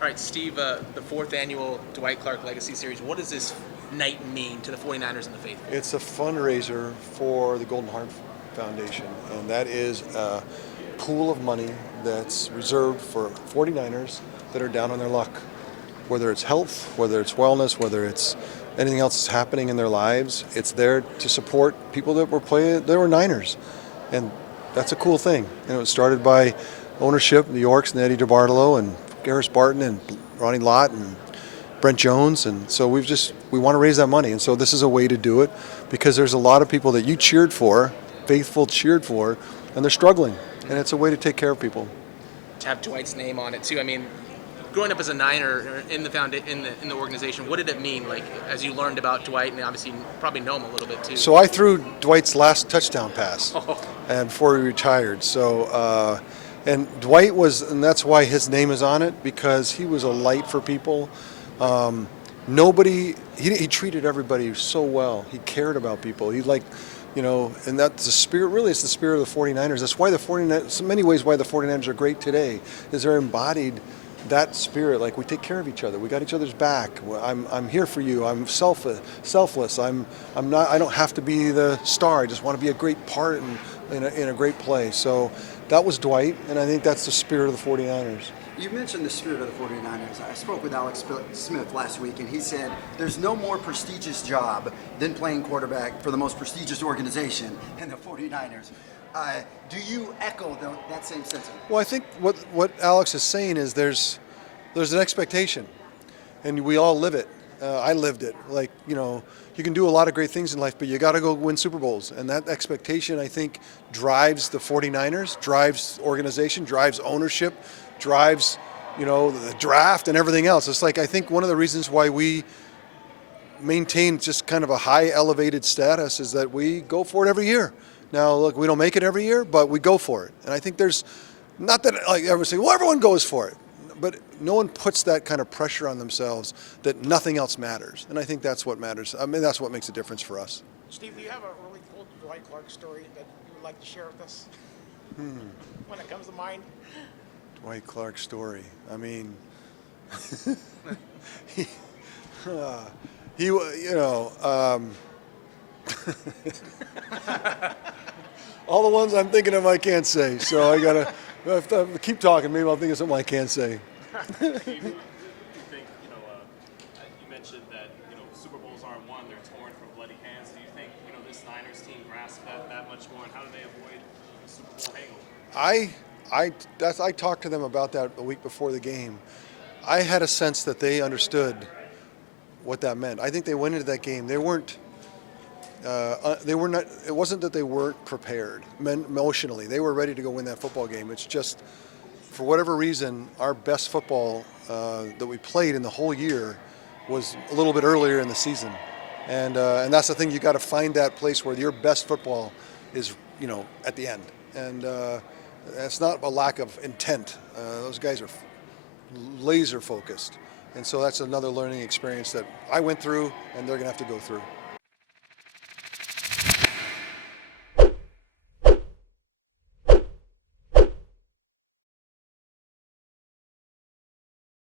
All right, Steve, the fourth annual Dwight Clark Legacy Series. What does this night mean to the 49ers and the faithful? It's a fundraiser for the Golden Heart Foundation, and that is a pool of money that's reserved for 49ers that are down on their luck. Whether it's health, whether it's wellness, whether it's anything else that's happening in their lives, it's there to support people that were Niners. And that's a cool thing. And it was started by ownership, the Yorks and Eddie DeBartolo and Garris Barton and Ronnie Lott and Brent Jones, and so we want to raise that money, and so this is a way to do it because there's a lot of people that you cheered for, faithful cheered for, and they're struggling, and it's a way to take care of people. To have Dwight's name on it too. I mean, growing up as a Niner in the organization, what did it mean? Like as you learned about Dwight, and obviously you probably know him a little bit too. So I threw Dwight's last touchdown pass, and before he retired. So. And Dwight and that's why his name is on it, because he was a light for people. He treated everybody so well. He cared about people. He and that's the spirit, really it's the spirit of the 49ers. That's why the 49ers, in many ways why the 49ers are great today, is they're embodied that spirit. Like we take care of each other. We got each other's back. I'm here for you. I'm selfless. I don't have to be the star. I just want to be a great part in a great play. So that was Dwight, and I think that's the spirit of the 49ers. You mentioned the spirit of the 49ers. I spoke with Alex Smith last week, and he said there's no more prestigious job than playing quarterback for the most prestigious organization in the 49ers. Do you echo that same sentiment? Well, I think what Alex is saying is there's an expectation, and we all live it. I lived it. You can do a lot of great things in life, but you got to go win Super Bowls. And that expectation, I think, drives the 49ers, drives organization, drives ownership, drives, the draft and everything else. It's like I think one of the reasons why we maintain just kind of a high elevated status is that we go for it every year. Now, look, we don't make it every year, but we go for it. And I think there's not that like everyone say, well, everyone goes for it. But no one puts that kind of pressure on themselves that nothing else matters. And I think that's what matters. I mean, that's what makes a difference for us. Steve, do you have a really cool Dwight Clark story that you would like to share with us? When it comes to mind? Dwight Clark story. I mean, all the ones I'm thinking of I can't say. So I got to keep talking. Maybe I'll think of something I can't say. Do you think, you mentioned that, Super Bowls aren't won, they're torn from bloody hands. Do you think, this Niners team grasped that much more, and how do they avoid a Super Bowl hangover? I talked to them about that a week before the game. I had a sense that they understood what that meant. I think they went into that game. They were not. It wasn't that they weren't prepared emotionally. They were ready to go win that football game. It's just, for whatever reason, our best football that we played in the whole year was a little bit earlier in the season, and that's the thing. You got to find that place where your best football is, at the end, and it's not a lack of intent. Those guys are laser focused, and so that's another learning experience that I went through, and they're going to have to go through.